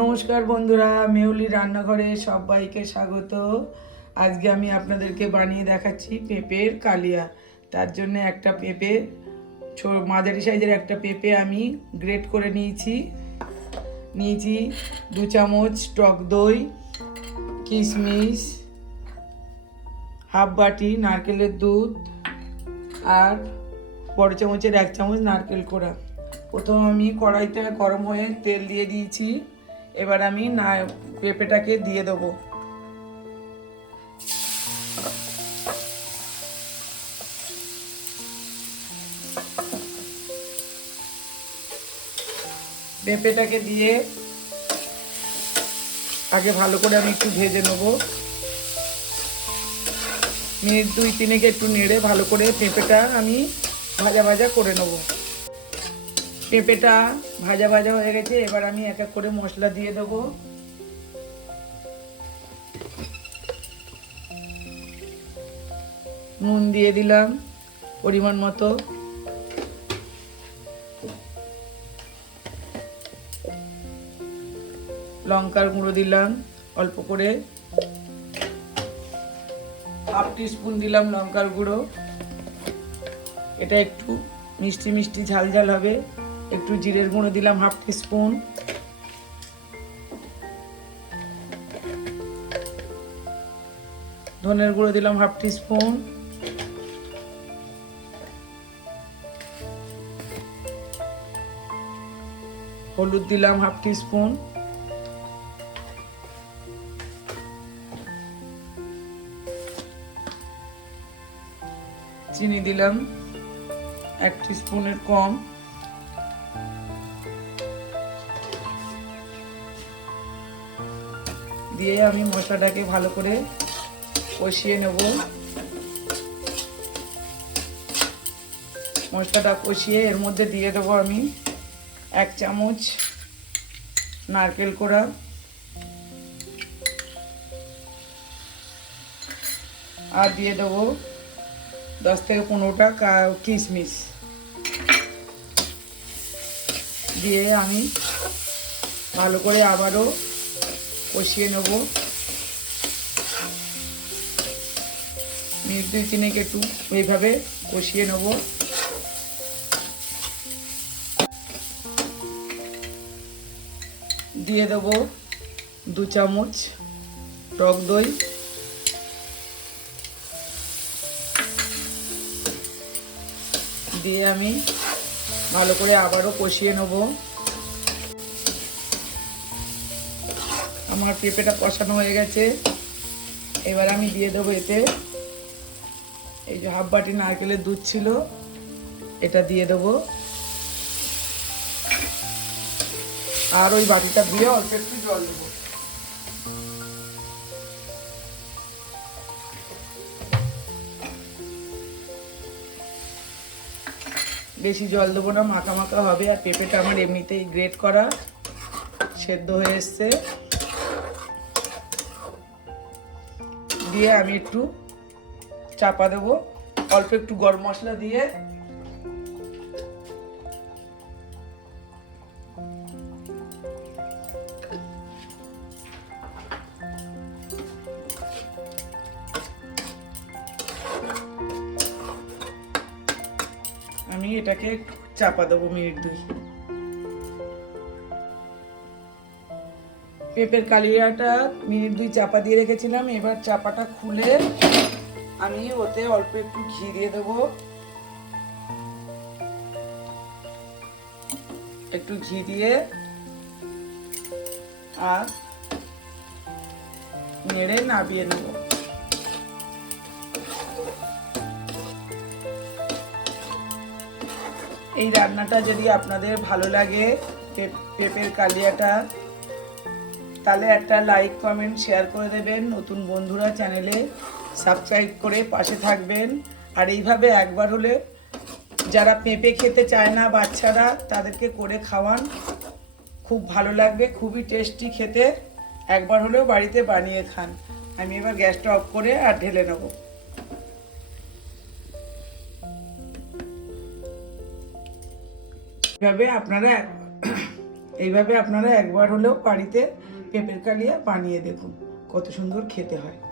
নমস্কার বন্ধুরা, মেহুলি রান্নাঘরে সবাইকে স্বাগত। আজকে আমি আপনাদেরকে বানিয়ে দেখাচ্ছি পেঁপের কালিয়া। তার জন্য একটা পেঁপে, মাঝারি সাইজের একটা পেঁপে আমি গ্রেট করে নিয়েছি 2 চামচ টক দই, কিশমিশ, হাফ বাটি নারকেলের দুধ আর বড় চামচের 1 চামচ নারকেল কোড়া। প্রথম আমি কড়াইতে গরম হয়ে তেল দিয়ে দিয়েছি। এবার আমি পেঁপেটাকে দিয়ে দেবো। পেঁপেটাকে দিয়ে আগে ভালো করে আমি একটু ভেজে নেবো। মিনিট 2-3 একটু নেড়ে ভালো করে পেঁপেটা আমি ভাজা ভাজা করে নেবো। পেঁপেটা ভাজা ভাজা হয়ে গেছে। এবার আমি এক এক করে মশলা দিয়ে দেবো। নুন দিয়ে দিলাম পরিমাণ মতো, লঙ্কার গুঁড়ো দিলাম অল্প করে, হাফ টিস্পুন দিলাম লঙ্কার গুঁড়ো। এটা একটু মিষ্টি মিষ্টি ঝাল ঝাল হবে। একটু জিরের গুঁড়ো দিলাম হাফ টিস্পুন, ধনের গুঁড়ো দিলাম হাফ টিস্পুন, হলুদ দিলাম হাফ টিস্পুন, চিনি দিলাম 1 টিস্পুনের কম, দিয়ে আমি মশলাটাকে ভালো করে কষিয়ে নেব। মশলাটা কষিয়ে এর মধ্যে দিয়ে দেবো আমি 1 চামচ নারকেল কোড়া, আর দিয়ে দেবো 10 থেকে 15টা কিশমিশ। দিয়ে আমি ভালো করে আবারও কষিয়ে নেব। মিনিট 2-3 একটু এইভাবে কষিয়ে নেব। দিয়ে দেব 2 চামচ টক দই, দিয়ে আমি ভালো করে আবারও কষিয়ে নেব। আমার পেঁপেটা কষানো হয়ে গেছে। এবার আমি দিয়ে দেবো এতে এই যে হাফ বাটি নারকেলের দুধ ছিল, এটা দিয়ে দেবো। আর ওই বাটিটা দিয়ে অল্প একটু জল দেবো। বেশি জল দেবো না, মাখা মাখা হবে। আর পেঁপেটা আমার এমনিতেই গ্রেট করা, সেদ্ধ হয়ে এসছে। দিয়ে আমি একটু চাপা দেবো, অল্প একটু গরম মশলা দিয়ে। আমি এটাকে চাপা দেবো মিনিট 2। পেঁপের কালিয়াটা মিনিট 2 চাপা দিয়ে রেখেছিলাম। এবার চাপাটা খুলে আমি ওতে অল্প একটু ঘি দিয়ে দেবো। একটু ঘি দিয়ে আর নেড়ে নাবিয়ে নেব। এই রান্নাটা যদি আপনাদের ভালো লাগে, পেঁপের কালিয়াটা, তাহলে একটা লাইক কমেন্ট শেয়ার করে দেবেন। নতুন বন্ধুরা চ্যানেলে সাবস্ক্রাইব করে পাশে থাকবেন। আর এইভাবে একবার হলে যারা পেঁপে খেতে চায় না বাচ্চারা, তাদেরকে করে খাওয়ান, খুব ভালো লাগবে, খুবই টেস্টি খেতে। একবার হলেও বাড়িতে বানিয়ে খান। আমি এবার গ্যাসটা অফ করে আর ঢেলে নেব। এভাবে আপনারা এইভাবে আপনারা একবার হলেও বাড়িতে পেঁপের কালিয়া বানিয়ে দেখুন, কত সুন্দর খেতে হয়।